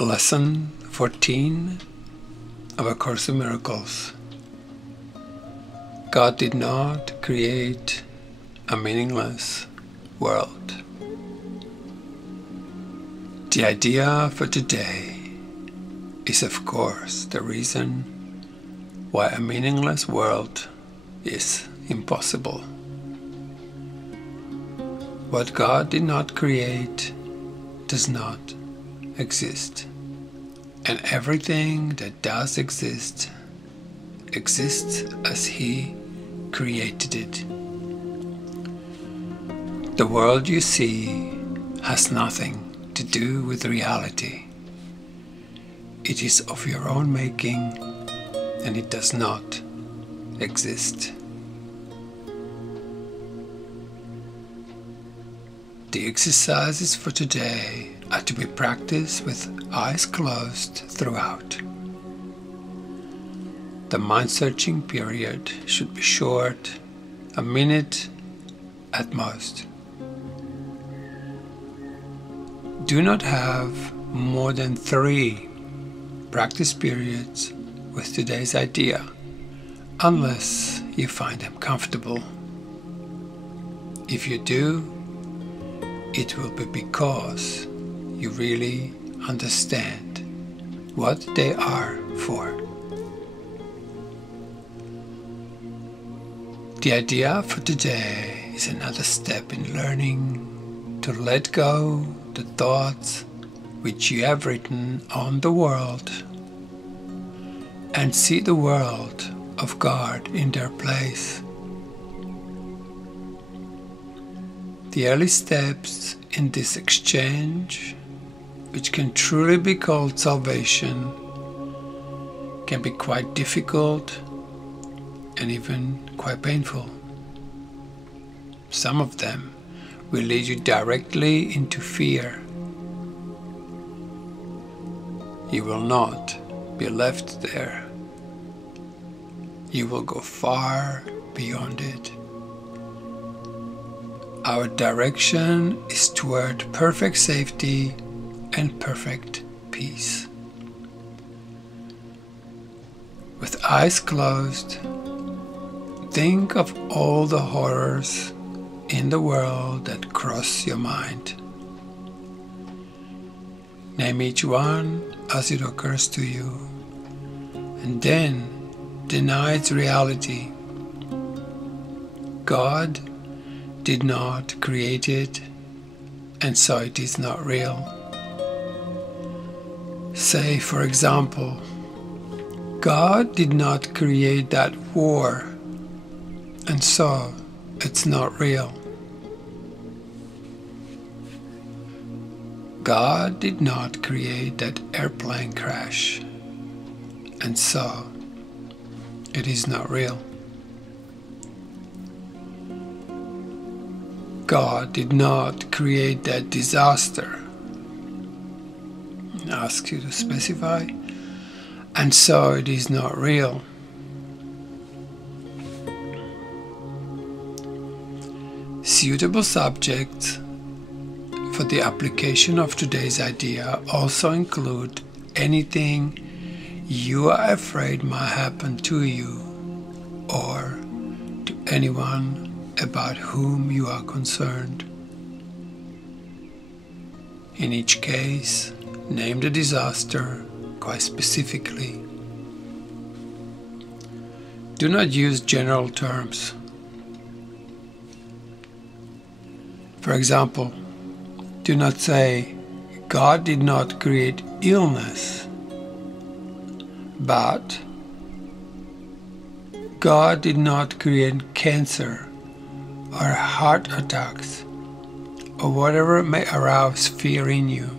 Lesson 14 of A Course in Miracles. God did not create a meaningless world. The idea for today is, of course, the reason why a meaningless world is impossible. What God did not create does not exist, and everything that does exist exists as He created it. The world you see has nothing to do with reality. It is of your own making, and it does not exist. The exercises for today are to be practiced with eyes closed throughout. The mind-searching period should be short, a minute at most. Do not have more than 3 practice periods with today's idea, unless you find them comfortable. If you do, it will be because you really understand what they are for. The idea for today is another step in learning to let go the thoughts which you have written on the world and see the world of God in their place. The early steps in this exchange, which can truly be called salvation, can be quite difficult and even quite painful. Some of them will lead you directly into fear. You will not be left there. You will go far beyond it. Our direction is toward perfect safety and perfect peace. With eyes closed, think of all the horrors in the world that cross your mind. Name each one as it occurs to you, and then deny its reality. God did not create it, and so it is not real. Say, for example, God did not create that war, and so it's not real. God did not create that airplane crash, and so it is not real. God did not create that disaster. I ask you to specify, and so it is not real. Suitable subjects for the application of today's idea also include anything you are afraid might happen to you or to anyone about whom you are concerned. In each case, name the disaster quite specifically. Do not use general terms. For example, do not say, God did not create illness, but God did not create cancer or heart attacks, or whatever may arouse fear in you.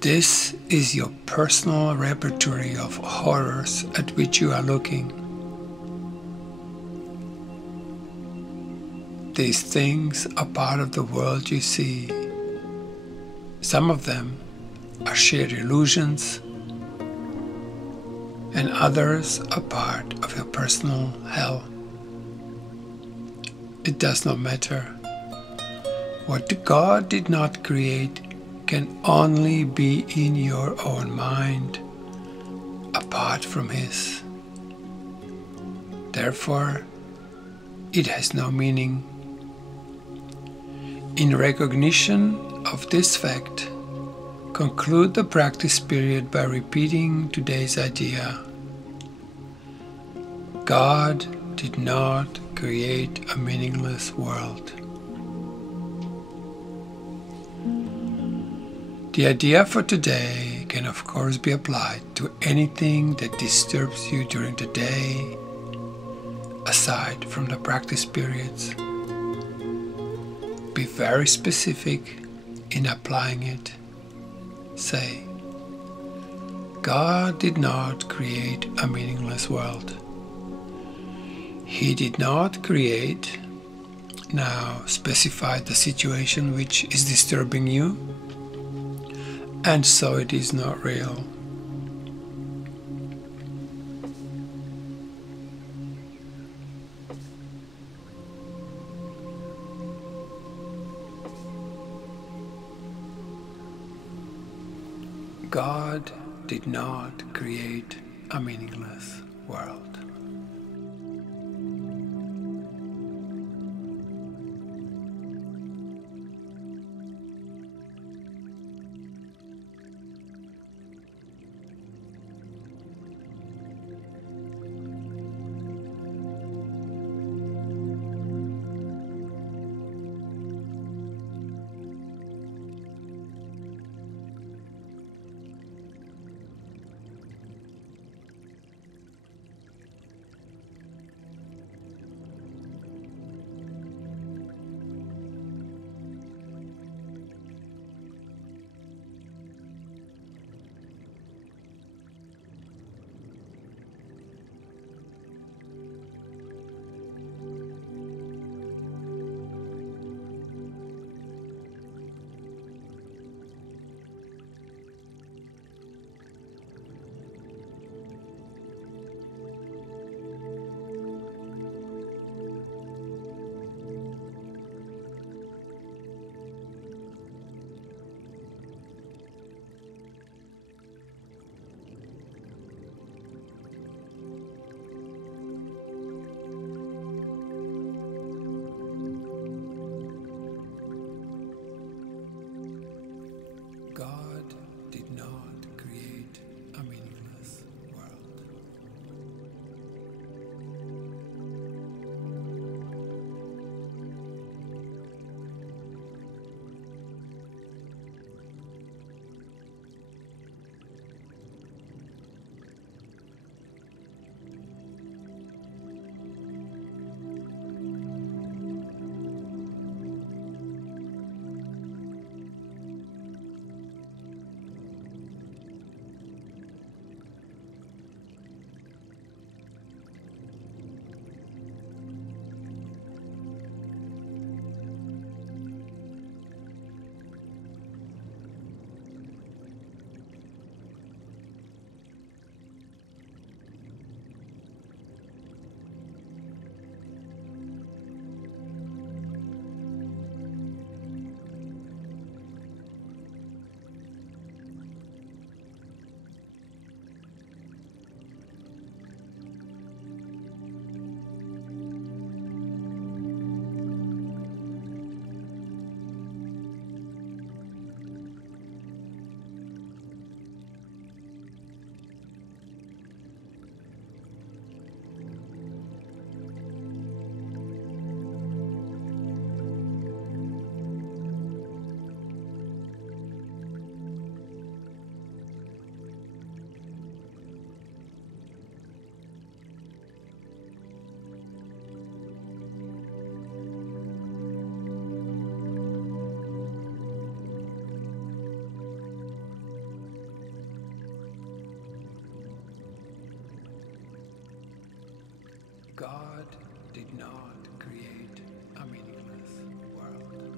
This is your personal repertoire of horrors at which you are looking. These things are part of the world you see. Some of them are shared illusions, and others are part of your personal hell. It does not matter. What God did not create can only be in your own mind, apart from His. Therefore, it has no meaning. In recognition of this fact, conclude the practice period by repeating today's idea. God did not create a meaningless world. The idea for today can of course be applied to anything that disturbs you during the day, aside from the practice periods. Be very specific in applying it. Say, God did not create a meaningless world. He did not create. Now specify the situation which is disturbing you, and so it is not real. God did not create a meaningless world. God did not create a meaningless world. God did not create a meaningless world.